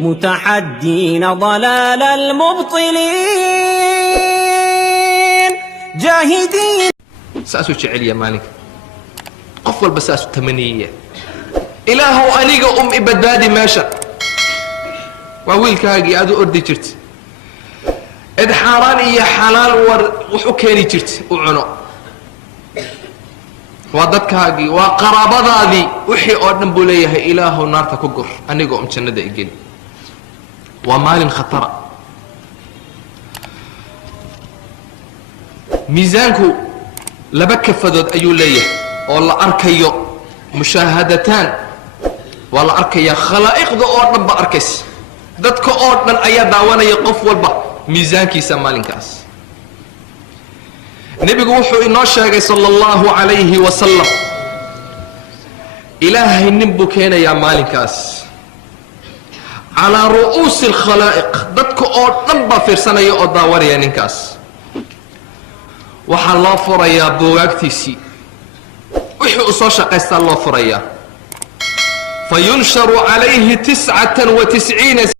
متحدين ضلال المبطلين جاهدين. ساسو جعليا مالك قفل بساسو تمنية إلهو أنيقا إبدادي ماشا وويل كاقي أدو أردي جرت إد حاران إيا حلال وحكيني جرت وعنو وضد كاقي وقرابة ذي وحي أردن بوليه إلهو نار تكقر أنيقا جنة إيقين ومال خطر ميزانكو لبك فدود أيو ليه والله أركيو مشاهدتان والله أركيا خلائق ذو أردن بأركس dadka oo dhan ayaa daawanaya qof walba miisaankiisa maalinkaas nabigu wuxuu inoo sheegay sallallahu alayhi wa sallam ilaahay nin buu keenayaa maalinkaas ala ru'uus al khalaiq dadka oo dhan ba fiirsanaya oo daawanaya ninkaas waxa loo furayaa buugaagtiisii wixii soo shaqaysta loo furayaa fayunsharu alayhi 99